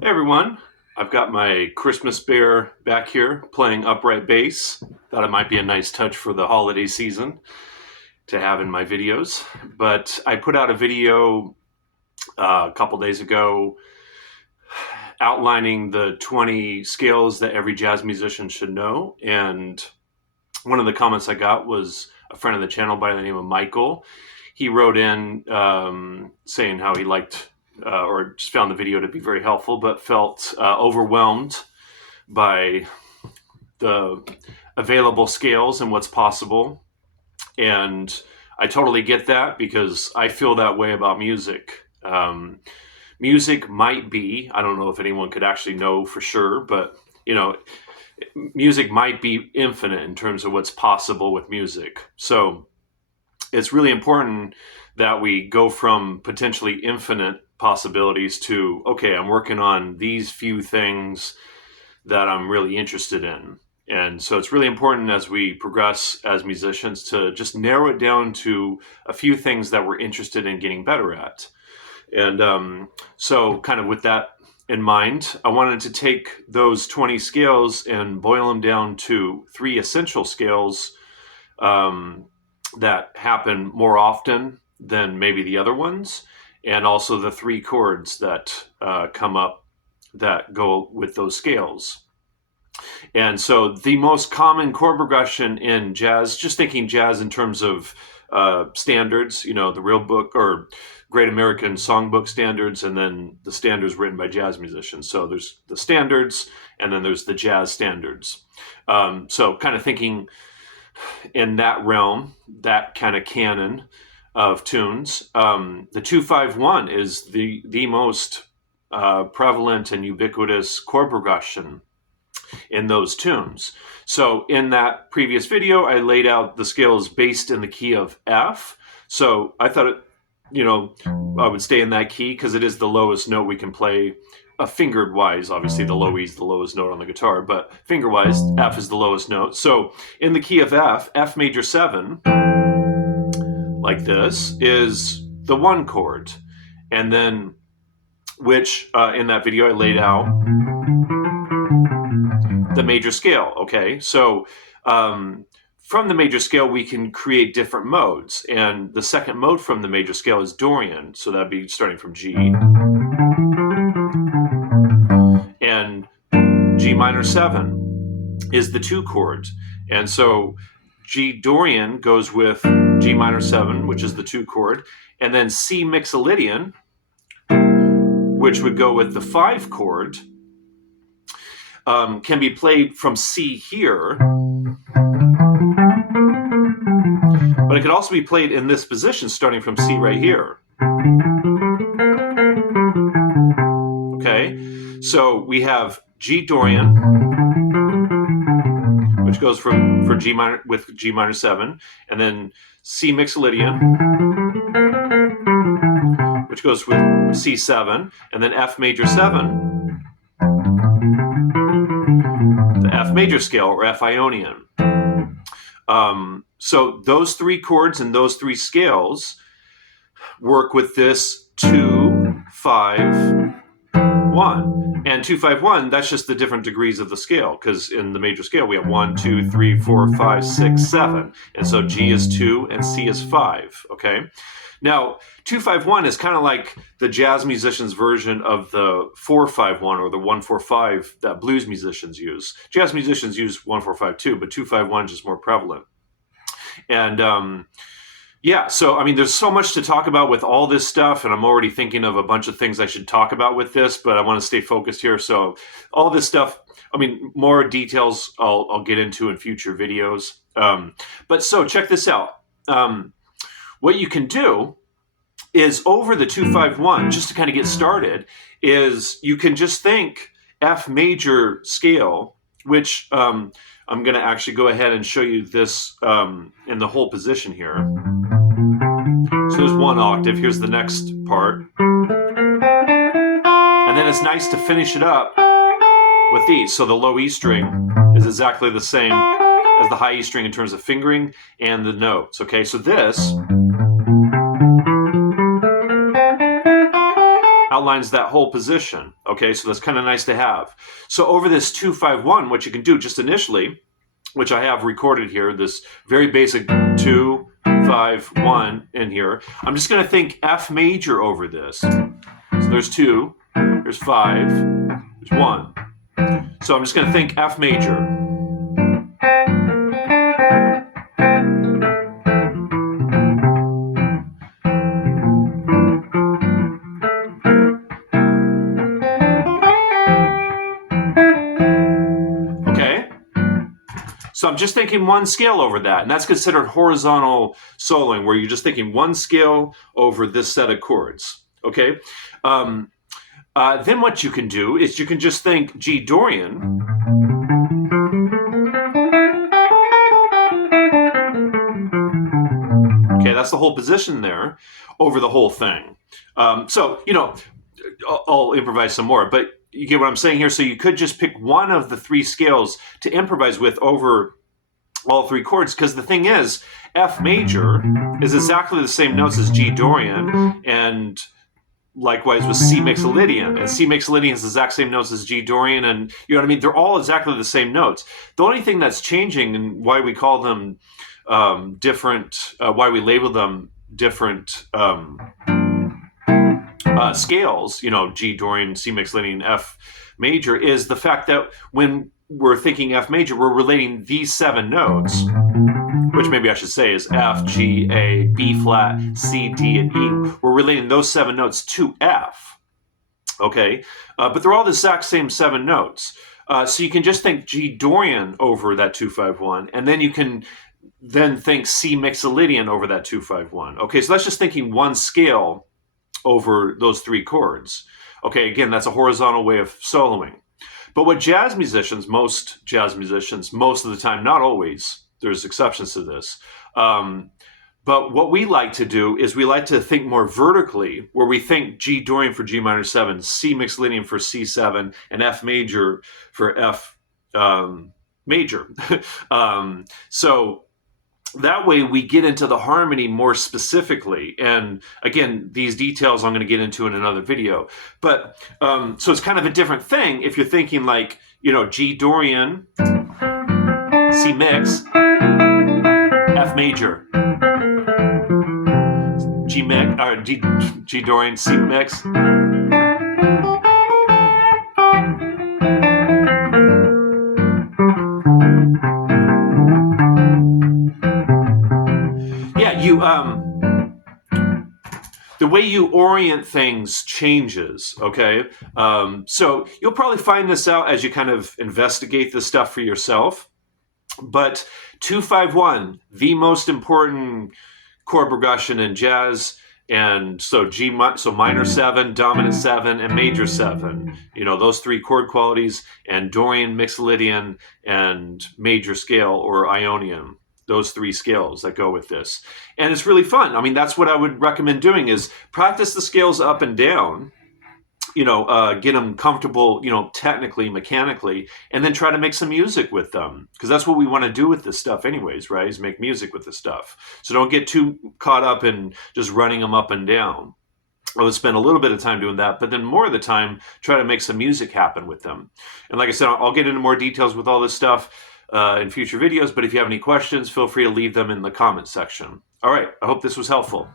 Hey everyone, I've got my Christmas bear back here playing upright bass. Thought it might be a nice touch for the holiday season to have in my videos. But I put out a video a couple days ago outlining the 20 scales that every jazz musician should know. And one of the comments I got was a friend of the channel by the name of Michael. He wrote in saying how he liked or just found the video to be very helpful, but felt overwhelmed by the available scales and what's possible. And I totally get that because I feel that way about music. Music might be, I don't know if anyone could actually know for sure, but you know, music might be infinite in terms of what's possible with music. So it's really important that we go from potentially infinite possibilities to, okay, I'm working on these few things that I'm really interested in. And so it's really important as we progress as musicians to just narrow it down to a few things that we're interested in getting better at. And so, kind of with that in mind, I wanted to take those 20 scales and boil them down to three essential scales that happen more often than maybe the other ones, and also the three chords that come up that go with those scales. And so the most common chord progression in jazz, just thinking jazz in terms of standards, the real book or Great American Songbook standards, and then the standards written by jazz musicians. So there's the standards, and then there's the jazz standards. So kind of thinking in that realm, that kind of canon of tunes. The 2-5-1 is the most prevalent and ubiquitous chord progression in those tunes. So in that previous video, I laid out the scales based in the key of F. So I thought I would stay in that key because it is the lowest note we can play fingered wise. Obviously, the low E is the lowest note on the guitar, but finger wise, F is the lowest note. So in the key of F, F major 7, like this, is the 1 chord. And then, which in that video I laid out the major scale. Okay, so from the major scale, we can create different modes. And the second mode from the major scale is Dorian. So that'd be starting from G. And G minor 7 is the 2 chord. And so G Dorian goes with G minor 7, which is the 2 chord. And then C Mixolydian, which would go with the 5 chord, can be played from C here, but it could also be played in this position starting from C right here. Okay, so we have G Dorian, which goes for G minor with G minor 7, and then C Mixolydian, which goes with C7, and then F major 7, the F major scale, or F Ionian. So those 3 chords and those 3 scales work with this 2-5-1. And 2-5-1, that's just the different degrees of the scale, because in the major scale we have 1, 2, 3, 4, 5, 6, 7. And so G is 2 and C is 5. Okay. Now, 2-5-1 is kind of like the jazz musicians' version of the 4-5-1 or the 1-4-5 that blues musicians use. Jazz musicians use 1-4-5 too, but 2-5-1 is just more prevalent. And so I mean, there's so much to talk about with all this stuff, and I'm already thinking of a bunch of things I should talk about with this, but I want to stay focused here. So all this stuff, I mean, more details I'll get into in future videos. But so check this out. What you can do is over the 2-5-1, just to kind of get started, is you can just think F major scale, which I'm going to actually go ahead and show you this in the whole position here. So there's 1 octave. Here's the next part. And then it's nice to finish it up with these. So the low E string is exactly the same as the high E string in terms of fingering and the notes. Okay, so this outlines that whole position. Okay, so that's kind of nice to have. So over this 2-5-1, what you can do just initially, which I have recorded here, this very basic 2-5-1 in here, I'm just going to think F major over this. So there's 2, there's 5, there's 1. So I'm just going to think F major. So I'm just thinking one scale over that, and that's considered horizontal soloing, where you're just thinking one scale over this set of chords, okay? Then what you can do is you can just think G Dorian. Okay, that's the whole position there over the whole thing. So, you know, I'll improvise some more, but you get what I'm saying here? So you could just pick one of the 3 scales to improvise with over all 3 chords, because the thing is, F major is exactly the same notes as G Dorian, and likewise with C Mixolydian. And C Mixolydian is the exact same notes as G Dorian, and you know what I mean? They're all exactly the same notes. The only thing that's changing, and why we call them different, why we label them different scales, you know, G Dorian, C Mixolydian, F major, is the fact that when we're thinking F major, we're relating these 7 notes, which maybe I should say is F, G, A, B flat, C, D, and E. We're relating those 7 notes to F, okay? But they're all the exact same 7 notes. So you can just think G Dorian over that 2-5-1, and then you can then think C Mixolydian over that 2-5-1. Okay, so that's just thinking one scale over those 3 chords. Okay, again, that's a horizontal way of soloing. But what jazz musicians, most jazz musicians, most of the time, not always, there's exceptions to this, but what we like to do is we like to think more vertically, where we think G Dorian for G minor 7, C Mixolydian for C7, and F major for F major. So that way we get into the harmony more specifically. And again, these details I'm going to get into in another video. But so it's kind of a different thing if you're thinking like, you know, G Dorian, C mix, F major, G mix, or G Dorian, C mix. The way you orient things changes, okay? So you'll probably find this out as you kind of investigate this stuff for yourself. But 2-5-1, the most important chord progression in jazz, and so minor 7, dominant 7, and major 7. You know, those 3 chord qualities, and Dorian, Mixolydian, and major scale or Ionian. Those 3 scales that go with this. And it's really fun. I mean, that's what I would recommend doing, is practice the scales up and down, you know, get them comfortable, you know, technically, mechanically, and then try to make some music with them. Because that's what we want to do with this stuff anyways, right, is make music with this stuff. So don't get too caught up in just running them up and down. I would spend a little bit of time doing that, but then more of the time, try to make some music happen with them. And like I said, I'll get into more details with all this stuff in future videos, but if you have any questions, feel free to leave them in the comments section. All right, I hope this was helpful.